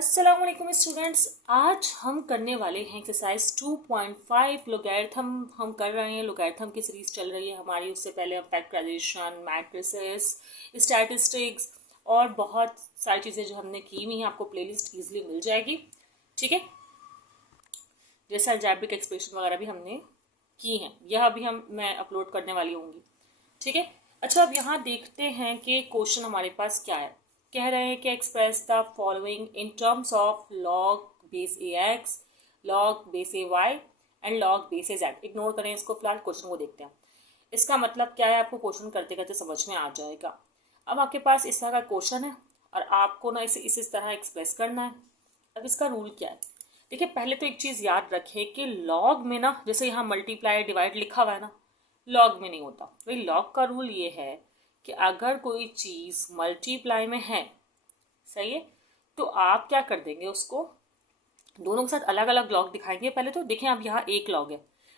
अस्सलाम वालेकुम स्टूडेंट्स। आज हम करने वाले हैं एक्सरसाइज 2.5 लोगैरिथम। हम कर रहे हैं, लोगैरिथम की सीरीज चल रही है हमारी। उससे पहले हम फैक्टराइजेशन, मैट्रिसेस, स्टैटिस्टिक्स और बहुत सारी चीज़ें जो हमने की हुई हैं, आपको प्लेलिस्ट ईजिली मिल जाएगी। ठीक है, जैसे अलजेब्रिक एक्सप्रेशन वगैरह भी हमने की हैं, यह अभी मैं अपलोड करने वाली होंगी। ठीक है, अच्छा अब यहाँ देखते हैं कि क्वेश्चन हमारे पास क्या है। कह रहे हैं कि express the following in terms of log base a x, log base a y and log base a z. Ignore करें इसको, फिलहाल क्वेश्चन को देखते हैं। इसका मतलब क्या है आपको क्वेश्चन करते करते समझ में आ जाएगा। अब आपके पास इस तरह का क्वेश्चन है और आपको ना इसे इस तरह एक्सप्रेस करना है। अब इसका रूल क्या है, देखिए पहले तो एक चीज़ याद रखें कि लॉग में ना, जैसे यहाँ मल्टीप्लाई डिवाइड लिखा हुआ है ना, लॉग में नहीं होता। भाई लॉग का रूल ये है कि अगर कोई चीज़ मल्टीप्लाई में है, सही है, तो आप क्या कर देंगे, उसको दोनों के साथ अलग अलग लॉग दिखाएंगे। पहले तो देखें, अब यहाँ एक लॉग है,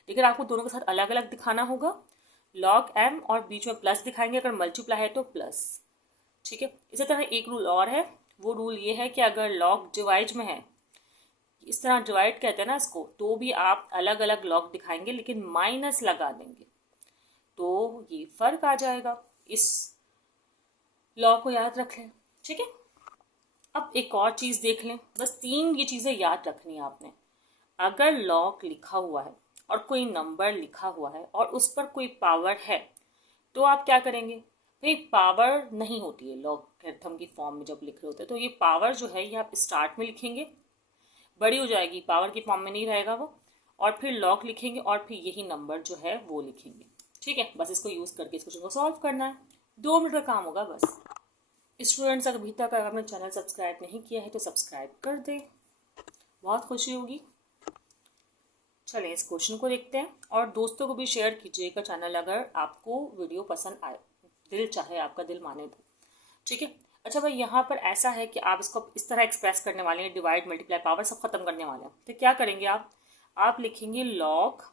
लेकिन आपको दोनों के साथ अलग अलग दिखाना होगा। लॉग एम और बीच में प्लस दिखाएंगे, अगर मल्टीप्लाई है तो प्लस। ठीक है, इसी तरह एक रूल और है, वो रूल ये है कि अगर लॉग डिवाइड में है, इस तरह डिवाइड कहते हैं ना इसको, तो भी आप अलग अलग लॉग दिखाएंगे लेकिन माइनस लगा देंगे, तो ये फर्क आ जाएगा। इस लॉ को याद रख लें। ठीक है, अब एक और चीज़ देख लें, बस तीन ये चीज़ें याद रखनी है आपने। अगर लॉग लिखा हुआ है और कोई नंबर लिखा हुआ है और उस पर कोई पावर है, तो आप क्या करेंगे। भाई पावर नहीं होती है लॉगरिथम की फॉर्म में, जब लिख रहे होते हैं तो ये पावर जो है ये आप स्टार्ट में लिखेंगे, बड़ी हो जाएगी, पावर की फॉर्म में नहीं रहेगा वो, और फिर लॉग लिखेंगे और फिर यही नंबर जो है वो लिखेंगे। ठीक है, बस इसको यूज़ करके इस क्वेश्चन को सॉल्व करना है, 2 मिनट का काम होगा बस। स्टूडेंट्स अगर अभी तक आपने चैनल सब्सक्राइब नहीं किया है तो सब्सक्राइब कर दें, बहुत खुशी होगी। चलें इस क्वेश्चन को देखते हैं और दोस्तों को भी शेयर कीजिएगा चैनल, अगर आपको वीडियो पसंद आए, दिल चाहे आपका दिल माने तो। ठीक है, अच्छा भाई यहाँ पर ऐसा है कि आप इसको इस तरह एक्सप्रेस करने वाले हैं, डिवाइड मल्टीप्लाई पावर सब खत्म करने वाले हैं। तो क्या करेंगे आप लिखेंगे लॉग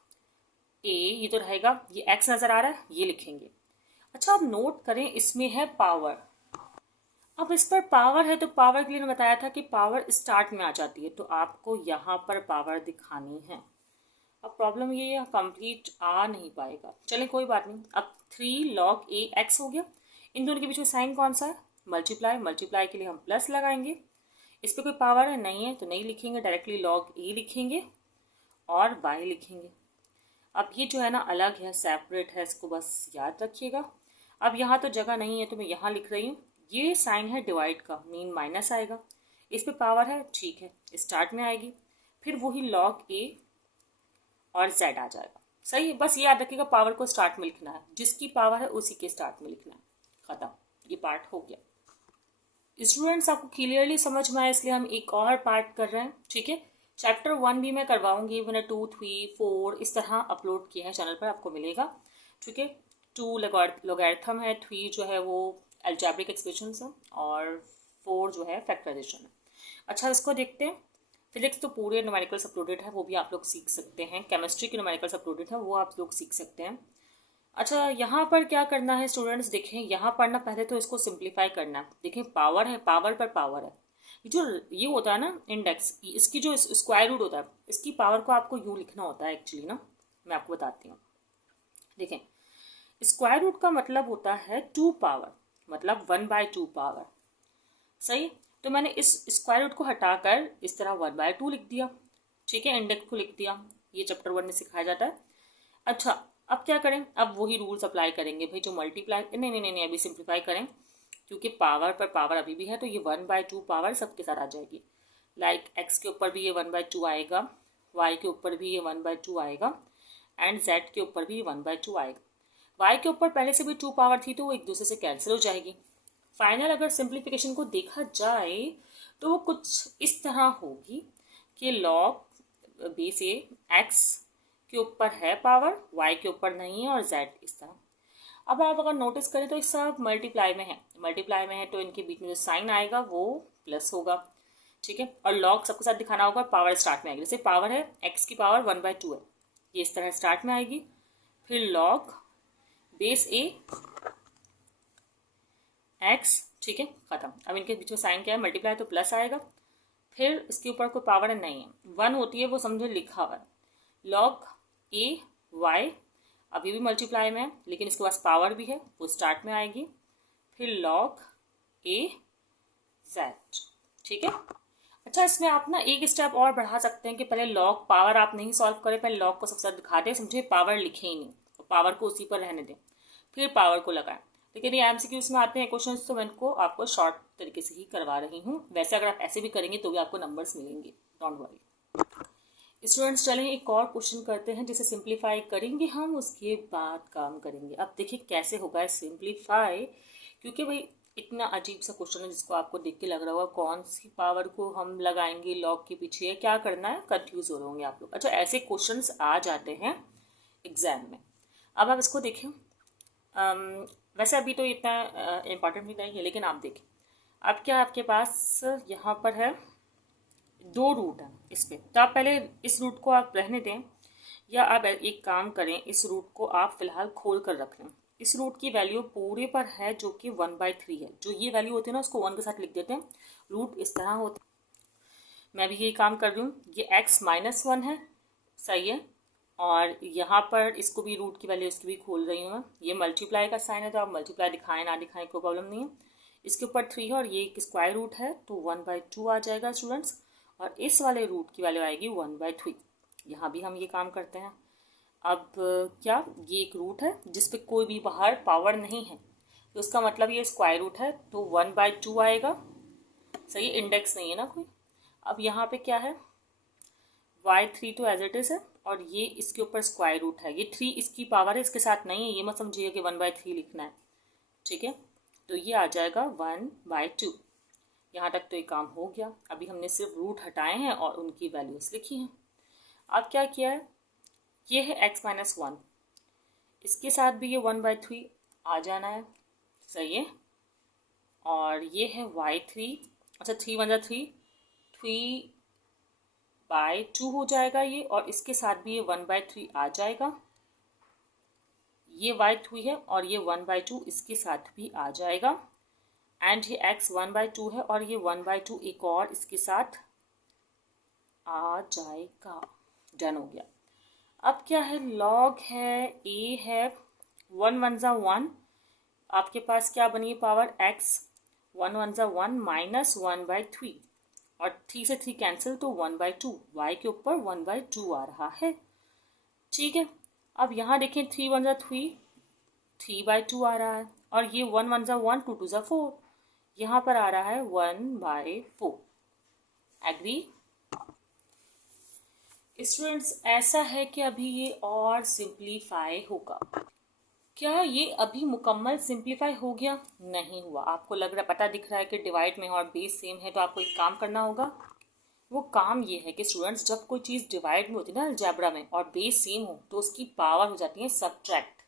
ए, ये तो रहेगा, ये एक्स नज़र आ रहा है, ये लिखेंगे। अच्छा आप नोट करें, इसमें है पावर। अब इस पर पावर है तो पावर के लिए मैंने बताया था कि पावर स्टार्ट में आ जाती है, तो आपको यहाँ पर पावर दिखानी है। अब प्रॉब्लम ये है कंप्लीट आ नहीं पाएगा, चलें कोई बात नहीं। अब 3 लॉग ए एक्स हो गया, इन दोनों के बीच में साइन कौन सा है, मल्टीप्लाई। मल्टीप्लाई के लिए हम प्लस लगाएंगे। इस पर कोई पावर है नहीं है तो नहीं लिखेंगे, डायरेक्टली लॉग ए लिखेंगे और वाई लिखेंगे। अब ये जो है ना अलग है, सेपरेट है, इसको बस याद रखिएगा। अब यहाँ तो जगह नहीं है तो मैं यहाँ लिख रही हूँ, ये साइन है डिवाइड का, मीन माइनस आएगा। इस पे पावर है, ठीक है, स्टार्ट में आएगी, फिर वही लॉग ए और जेड आ जाएगा। सही है, बस ये याद रखिएगा पावर को स्टार्ट में लिखना है, जिसकी पावर है उसी के स्टार्ट में लिखना है, खत्म, ये पार्ट हो गया। स्टूडेंट्स आपको क्लियरली समझ में आया, इसलिए हम एक और पार्ट कर रहे हैं। ठीक है, चैप्टर 1 भी मैं करवाऊंगी, मैंने 2, 3, 4 इस तरह अपलोड किया है चैनल पर, आपको मिलेगा। ठीक है, 2 लोगैरिथम है, 3 जो है वो अलजेब्रिक एक्सप्रेशंस है और 4 जो है फैक्टराइजेशन है। अच्छा इसको देखते हैं। फिजिक्स तो पूरे न्यूमेरिकल्स अपलोडेड है, वो भी आप लोग सीख सकते हैं। केमिस्ट्री के न्यूमेरिकल्स अपलोडेड है, वो आप लोग सीख सकते हैं। अच्छा यहाँ पर क्या करना है स्टूडेंट्स, देखें यहाँ पर ना पहले तो इसको सिंप्लीफाई करना है। देखें पावर है, पावर पर पावर है, जो ये होता है ना इंडेक्स, इसकी जो स्क्वायर रूट होता है, इसकी पावर को आपको यूँ लिखना होता है एक्चुअली ना, मैं आपको बताती हूँ। देखें स्क्वायर रूट का मतलब होता है 2 पावर, मतलब 1/2 पावर। सही, तो मैंने इस स्क्वायर रूट को हटाकर इस तरह 1/2 लिख दिया। ठीक है, इंडेक्स को लिख दिया, ये चैप्टर 1 में सिखाया जाता है। अच्छा अब क्या करें, अब वही रूल्स अप्लाई करेंगे भाई, जो मल्टीप्लाई, नहीं नहीं नहीं, अभी सिंप्लीफाई करें, क्योंकि पावर पर पावर अभी भी है, तो ये 1/2 पावर सबके साथ आ जाएगी। लाइक एक्स के ऊपर भी ये 1/2 आएगा, वाई के ऊपर भी ये 1/2 आएगा एंड जेड के ऊपर भी 1/2 आएगा। वाई के ऊपर पहले से भी 2 पावर थी तो वो एक दूसरे से कैंसिल हो जाएगी। फाइनल अगर सिंप्लीफिकेशन को देखा जाए तो वो कुछ इस तरह होगी कि लॉग बेस ए एक्स के ऊपर है पावर, वाई के ऊपर नहीं है, और जेड इस तरह। अब आप अगर नोटिस करें तो ये सब मल्टीप्लाई में है, मल्टीप्लाई में है तो इनके बीच में जो साइन आएगा वो प्लस होगा। ठीक है, और लॉग सबके साथ दिखाना होगा, पावर स्टार्ट में आएगी। जैसे पावर है एक्स की पावर 1/2 है, ये इस तरह स्टार्ट में आएगी, फिर लॉग बेस ए एक्स। ठीक है, खत्म। अब इनके बीच में साइन क्या है, मल्टीप्लाई तो प्लस आएगा, फिर इसके ऊपर कोई पावर नहीं है, 1 होती है वो समझो लिखा हुआ है, log a y अभी भी मल्टीप्लाई में है लेकिन इसके पास पावर भी है, वो स्टार्ट में आएगी, फिर log a z। ठीक है। अच्छा, इसमें आप ना एक स्टेप और बढ़ा सकते हैं कि पहले लॉग पावर आप नहीं सॉल्व करें, पहले लॉग को सबसे साथ दिखा दें, समझे पावर लिखे ही नहीं, तो पावर को उसी पर रहने दें, फिर पावर को लगाएं। लेकिन ये एमसीक्यूज में आते हैं क्वेश्चन, तो मैं इनको आपको शॉर्ट तरीके से ही करवा रही हूँ। वैसे अगर आप ऐसे भी करेंगे तो भी आपको नंबर्स मिलेंगे, डोंट वरी। स्टूडेंट्स चलेंगे एक और क्वेश्चन करते हैं जिसे सिंप्लीफाई करेंगे हम, उसके बाद काम करेंगे। अब देखिए कैसे होगा सिंप्लीफाई, क्योंकि भाई इतना अजीब सा क्वेश्चन है जिसको आपको देख के लग रहा होगा कौन सी पावर को हम लगाएंगे लॉग के पीछे, क्या करना है, कंफ्यूज हो रहे होंगे आप लोग। अच्छा, ऐसे क्वेश्चंस आ जाते हैं एग्जाम में। अब आप इसको देखें, वैसे अभी तो इतना इम्पॉर्टेंट भी नहीं है, लेकिन आप देखें अब क्या आपके पास यहाँ पर है 2 रूट है इस पर, तो आप पहले इस रूट को आप रहने दें, या आप एक काम करें, इस रूट को आप फिलहाल खोल कर रख लें। इस रूट की वैल्यू पूरे पर है जो कि 1/3 है, जो ये वैल्यू होती है ना उसको 1 के साथ लिख देते हैं, रूट इस तरह होता है। मैं भी यही काम कर रही हूँ, ये x-1 है, सही है, और यहाँ पर इसको भी रूट की वैल्यू इसकी भी खोल रही हूँ मैं। ये मल्टीप्लाई का साइन है तो आप मल्टीप्लाई दिखाएं ना दिखाएं कोई प्रॉब्लम नहीं है। इसके ऊपर 3 है और ये एक स्क्वायर रूट है तो 1/2 आ जाएगा स्टूडेंट्स, और इस वाले रूट की वैल्यू आएगी 1/3। यहाँ भी हम ये काम करते हैं। अब क्या, ये एक रूट है जिस पे कोई भी बाहर पावर नहीं है, तो उसका मतलब ये स्क्वायर रूट है तो 1/2 आएगा, सही, इंडेक्स नहीं है ना कोई। अब यहाँ पे क्या है, y3 तो एज इट इज है, और ये इसके ऊपर स्क्वायर रूट है, ये 3 इसकी पावर है, इसके साथ नहीं है, ये मत समझिए कि 1/3 लिखना है। ठीक है, तो ये आ जाएगा 1/2। यहाँ तक तो ये काम हो गया। अभी हमने सिर्फ रूट हटाए हैं और उनकी वैल्यूज लिखी हैं। अब क्या किया है, ये है x-1, इसके साथ भी ये 1/3 आ जाना है, सही है, और ये है y3, अच्छा 3 3/2 हो जाएगा ये, और इसके साथ भी ये 1/3 आ जाएगा, ये y3 है और ये 1/2 इसके साथ भी आ जाएगा, एंड ये x 1/2 है और ये 1/2 एक और इसके साथ आ जाएगा। डन हो गया। अब क्या है, लॉग है, a है, 1 1 जा 1, आपके पास क्या बनी है पावर x, 1 1 जा 1 माइनस 1/3, और 3 से 3 कैंसिल तो 1/2, y के ऊपर 1/2 आ रहा है। ठीक है, अब यहाँ देखें 3 1 जा 3, 3/2 आ रहा है, और ये 1 1 जा 1, 2 2 जा 4, यहाँ पर आ रहा है 1/4। Agree students? ऐसा है कि अभी ये और सिंप्लीफाई होगा। क्या ये अभी मुकम्मल सिंप्लीफाई हो गया? नहीं हुआ। आपको लग रहा, पता दिख रहा है कि डिवाइड में और बेस सेम है, तो आपको एक काम करना होगा। वो काम ये है कि स्टूडेंट्स, जब कोई चीज़ डिवाइड में होती है ना अलजेब्रा में और बेस सेम हो, तो उसकी पावर हो जाती है सब्ट्रैक्ट।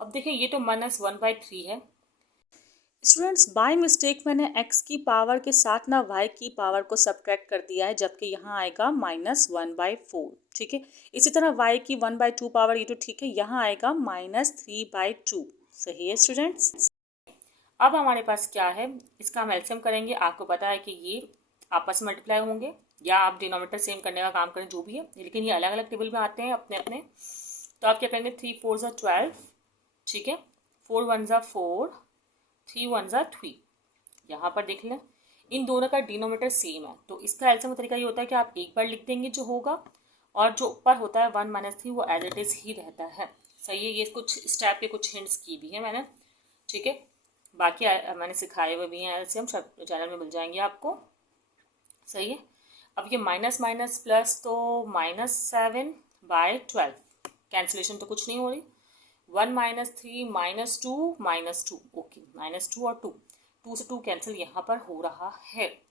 अब देखिए ये तो -1/3 है स्टूडेंट्स, बाय मिस्टेक मैंने x की पावर के साथ ना y की पावर को सब्ट्रैक्ट कर दिया है, जबकि यहाँ आएगा -1/4। ठीक है, इसी तरह y की 1/2 पावर, ये तो ठीक है, यहाँ आएगा -3/2। सही है स्टूडेंट्स? अब हमारे पास क्या है, इसका हम एलसीएम करेंगे। आपको पता है कि ये आपस में मल्टीप्लाई होंगे, या आप डिनोमिनेटर सेम करने का काम करें, जो भी है, लेकिन ये अलग अलग टेबल में आते हैं अपने अपने। तो आप क्या करेंगे, 3 4 जा 12, ठीक है, 4 1 जा 4, 3 1 जा 3। यहाँ पर देख लें, इन दोनों का डिनोमिनेटर सेम है, तो इसका एलसीएम तरीका ये होता है कि आप एक बार लिख देंगे जो होगा, और जो ऊपर होता है 1 - 3 वो एज इट इज ही रहता है। सही है, ये कुछ स्टेप के कुछ हिंट्स की भी है मैंने। ठीक है, बाकी मैंने सिखाए हुए भी हैं एलसीएम, सब चैनल में मिल जाएंगे आपको। सही है, अब ये माइनस माइनस प्लस, तो -7/12, कैंसिलेशन तो कुछ नहीं हो रही, 1 - 3 -2 ओके, -2 और 2 से 2 कैंसिल यहाँ पर हो रहा है।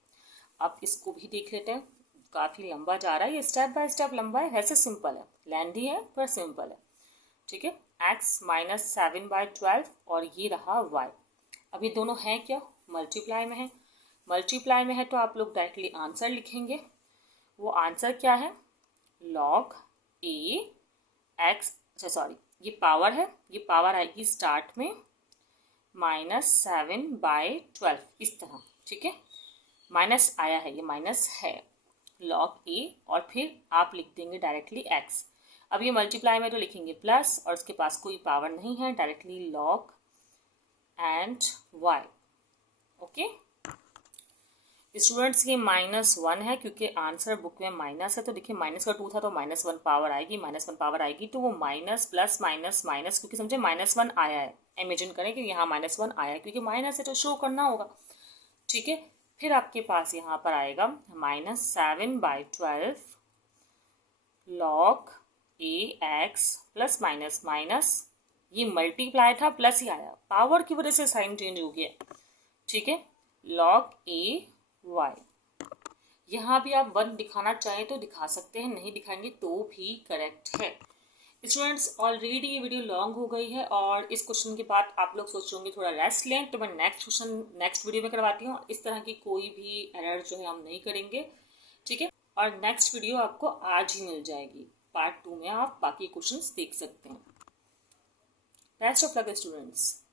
अब इसको भी देख लेते हैं, काफ़ी लंबा जा रहा है ये, स्टेप बाय स्टेप लंबा है, वैसे सिंपल है, लेंदी है पर सिंपल है। ठीक है, x -7/12 और ये रहा y। अब ये दोनों हैं क्या, मल्टीप्लाई में है। मल्टीप्लाई में है तो आप लोग डायरेक्टली आंसर लिखेंगे। वो आंसर क्या है, log a x, अच्छा सॉरी, ये पावर है, ये पावर आएगी स्टार्ट में -7/12 इस तरह। ठीक है, माइनस आया है, ये माइनस है, log a, और फिर आप लिख देंगे डायरेक्टली x। अब ये मल्टीप्लाई में तो लिखेंगे प्लस, और उसके पास कोई पावर नहीं है, directly log and y। Okay students, ये -1 है क्योंकि आंसर बुक में माइनस है, तो देखिए माइनस का 2 था तो -1 पावर आएगी, -1 पावर आएगी तो वो माइनस प्लस माइनस माइनस, क्योंकि समझे -1 आया है। इमेजिन करें कि यहाँ -1 आया है, क्योंकि माइनस है तो शो करना होगा। ठीक है, फिर आपके पास यहाँ पर आएगा -7/12 log ax plus minus minus, ये मल्टीप्लाई था प्लस ही आया, पावर की वजह से साइन चेंज हो गया। ठीक है, log a y। यहाँ भी आप 1 दिखाना चाहें तो दिखा सकते हैं, नहीं दिखाएंगे तो भी करेक्ट है। स्टूडेंट्स, ऑलरेडी ये वीडियो लॉन्ग हो गई है और इस क्वेश्चन के बाद आप लोग सोच रहे होंगे थोड़ा रेस्ट लें, तो मैं नेक्स्ट क्वेश्चन नेक्स्ट वीडियो में करवाती हूँ। इस तरह की कोई भी एरर जो है हम नहीं करेंगे। ठीक है, और नेक्स्ट वीडियो आपको आज ही मिल जाएगी। पार्ट 2 में आप बाकी क्वेश्चंस देख सकते हैं। Best of luck students.